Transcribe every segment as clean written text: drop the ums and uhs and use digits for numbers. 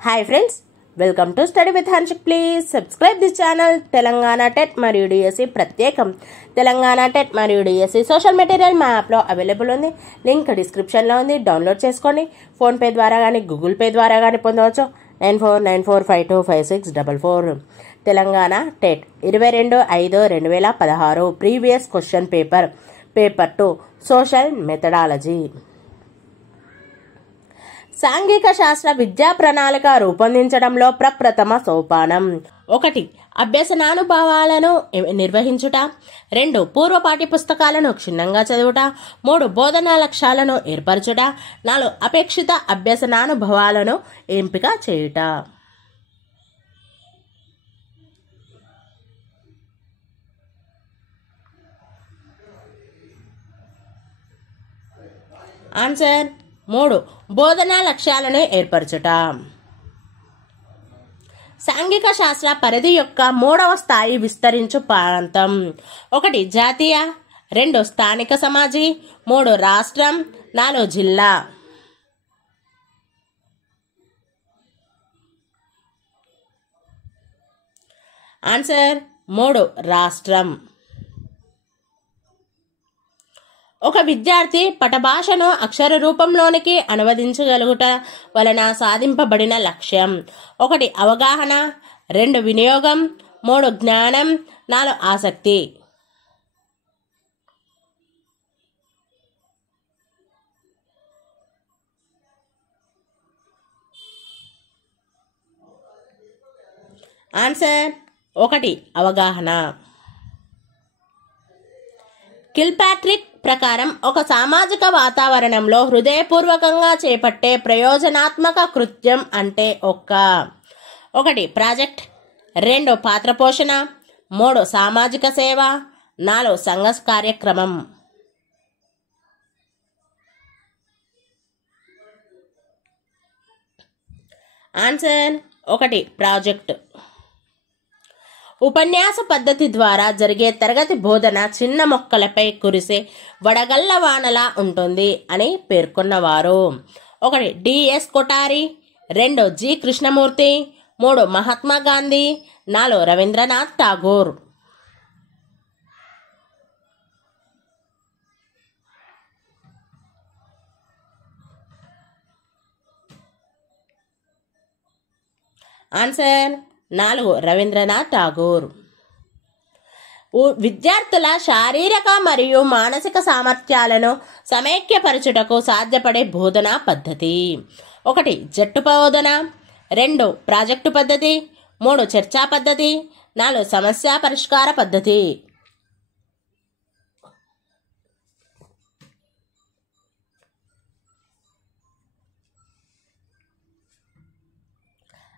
Hi friends, welcome to Study with Hanshik. Please subscribe this channel. Telangana TET మరియు DSE ప్రత్యేకం. Telangana TET మరియు DSE social material మా యాప్లో available ఉంది. Link డిస్క్రిప్షన్లో ఉంది. డౌన్లోడ్ చేసుకోండి. ఫోన్పే ద్వారా కానీ గూగుల్ పే ద్వారా కానీ పొందవచ్చు. 9494525644. Telangana TET 22/5/2016 previous question paper 2 social methodology. సాంఘిక శాస్త్ర విద్యా ప్రణాళిక రూపొందించడంలో ప్రప్రథమ సోపానం 1. అభ్యసనానుభవాలను నిర్వహించుట. 2. పూర్వ పాఠ్య పుస్తకాలను క్షుణ్ణంగా చదువుట. 3. బోధనా లక్ష్యాలను ఏర్పరచుట. 4. అపేక్షిత అభ్యసనానుభవాలను ఎంపిక చేయుట. ఆన్సర్ 3. బోధనా లక్ష్యాలను ఏర్పరచుట. సాంఘిక శాస్త్ర పరిధి యొక్క 3వ స్థాయి విస్తరించు ప్రాంతం 1. జాతీయ. 2. స్థానిక సమాజీ. 3. రాష్ట్రం. 4. జిల్లా. ఆన్సర్ 3. రాష్ట్రం. ఒక విద్యార్థి పటభాషను అక్షర రూపంలోనికి అనువదించగలుగుట వలన సాధింపబడిన లక్ష్యం 1. అవగాహన. 2. వినియోగం. 3. జ్ఞానం. 4. ఆసక్తి. ఆన్సర్ 1. అవగాహన. కిల్పాట్రిక్ ప్రకారం ఒక సామాజిక వాతావరణంలో హృదయపూర్వకంగా చేపట్టే ప్రయోజనాత్మక కృత్యం అంటే 1. ప్రాజెక్ట్. 2. పాత్ర పోషణ. 3. సామాజిక సేవ. 4. సంఘ కార్యక్రమం. ఆన్సర్ 1. ప్రాజెక్ట్. ఉపన్యాస పద్ధతి ద్వారా జరిగే తరగతి బోధన చిన్న మొక్కలపై కురిసే వడగళ్ల వానలా ఉంటుంది అని పేర్కొన్నవారు 1. D S Kothari. 2. G Krishnamurthy. 3. Mahatma Gandhi. 4. Rabindranath Tagore. Answer 4. Rabindranath Tagore. విద్యార్థుల శారీరక మరియు మానసిక సామర్థ్యాలను సమైక్యపరచుటకు సాధ్యపడే బోధనా పద్ధతి 1. జట్టు బోధన. 2. ప్రాజెక్టు పద్ధతి. 3. చర్చా పద్ధతి. 4. సమస్య పరిష్కార పద్ధతి.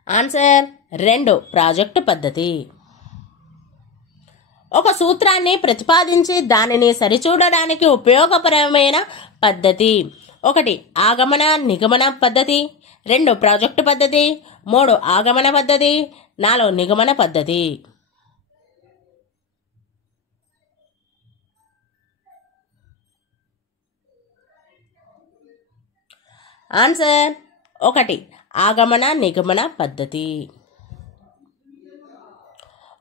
ఆన్సర్ 2. ప్రాజెక్టు పద్ధతి. ఒక సూత్రాన్ని ప్రతిపాదించి దానిని సరిచూడడానికి ఉపయోగకరమైన పద్ధతి 1. ఆగమన నిగమన పద్ధతి. 2. ప్రాజెక్టు పద్ధతి. 3. ఆగమన పద్ధతి. 4. నిగమన పద్ధతి. ఆన్సర్ 1. ఆగమన నిగమన పద్ధతి.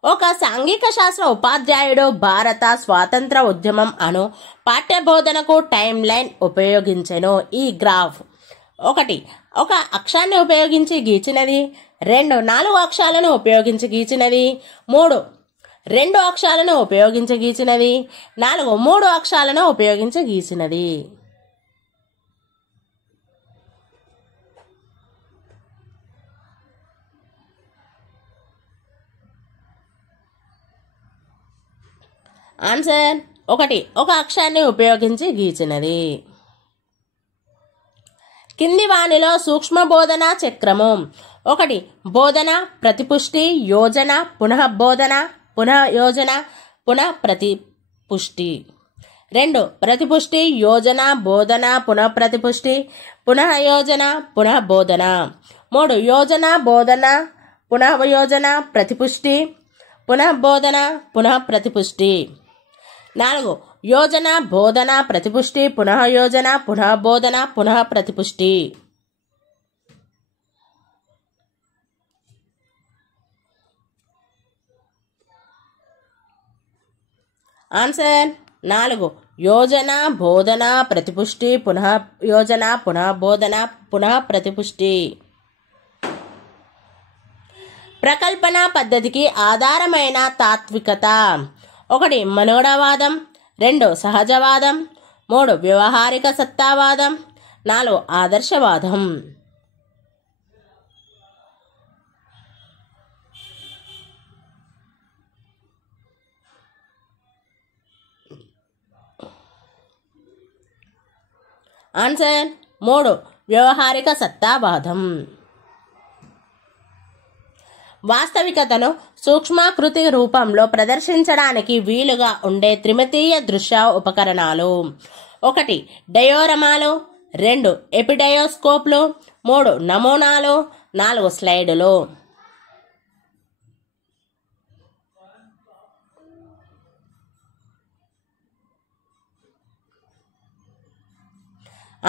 ఒక సాంఘిక శాస్త్ర ఉపాధ్యాయుడు భారత స్వాతంత్ర ఉద్యమం అను పాఠ్యబోధనకు టైమ్ లైన్ ఉపయోగించెను. ఈ గ్రాఫ్ 1. ఒక అక్షాన్ని ఉపయోగించి గీచినది. 2. 4 అక్షాలను ఉపయోగించి గీచినది. 3. 2 అక్షాలను ఉపయోగించి గీచినది. 4. 3 అక్షాలను ఉపయోగించి గీచినది. ఆన్సర్ 1. ఒక అక్షరాన్ని ఉపయోగించి గీచినది. కింది వానిలో సూక్ష్మ బోధనా చక్రము 1. బోధన, ప్రతిపుష్టి, యోజన, పునఃబోధన, పునఃయోజన, పునః ప్రతిపుష్టి. 2. ప్రతిపుష్టి, యోజన, బోధన, పునఃప్రతిపుష్టి, పునఃయోజన, పునఃబోధన. 3. యోజన, బోధన, పునఃయోజన, ప్రతిపుష్టి, పునఃబోధన, పునఃప్రతిపుష్టి. 4. యోజన, బోధన, ప్రతిపుష్టి, పునఃయోజన, పునఃబోధన, పునఃప్రతిపుష్టి. ఆన్సర్ 4 యోజన బోధన ప్రతిపుష్టి పునః యోజన పునః బోధన పునః ప్రతిపుష్టి. ప్రకల్పన పద్ధతికి ఆధారమైన తాత్వికత: 1 మనుగడవాదం, 2 సహజవాదం, 3 వ్యవహారిక సత్తావాదం, 4 ఆదర్శవాదం. ఆన్సర్ 3 వ్యవహారిక సత్తావాదం. వాస్తవికతను సూక్ష్మాకృతి రూపంలో ప్రదర్శించడానికి వీలుగా ఉండే త్రిమితీయ దృశ్య ఉపకరణాలు: 1 డయోరమాలు, 2 ఎపిడయోస్కోప్లు, 3 నమూనాలు, 4 స్లైడులు.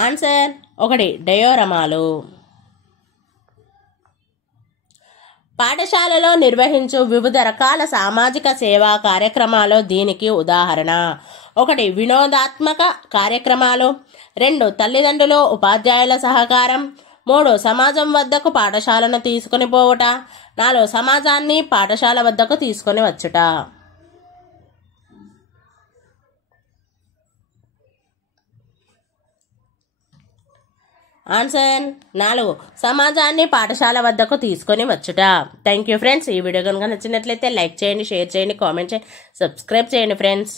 ఆన్సర్ 1 డయోరమాలు. పాఠశాలలో నిర్వహించు వివిధ రకాల సామాజిక సేవా కార్యక్రమాలు దీనికి ఉదాహరణ: 1 వినోదాత్మక కార్యక్రమాలు, 2 తల్లిదండ్రులు ఉపాధ్యాయుల సహకారం, 3 సమాజం వద్దకు పాఠశాలను తీసుకుని పోవుట, 4 సమాజాన్ని పాఠశాల వద్దకు తీసుకొని వచ్చుట. ఆన్సర్ 4 సమాజాన్ని పాఠశాల వద్దకు తీసుకొని వచ్చుట. Thank you friends. ఈ వీడియో కనుక నచ్చినట్లయితే లైక్ చేయండి, షేర్ చేయండి, కామెంట్ చేయండి, సబ్స్క్రైబ్ చేయండి ఫ్రెండ్స్.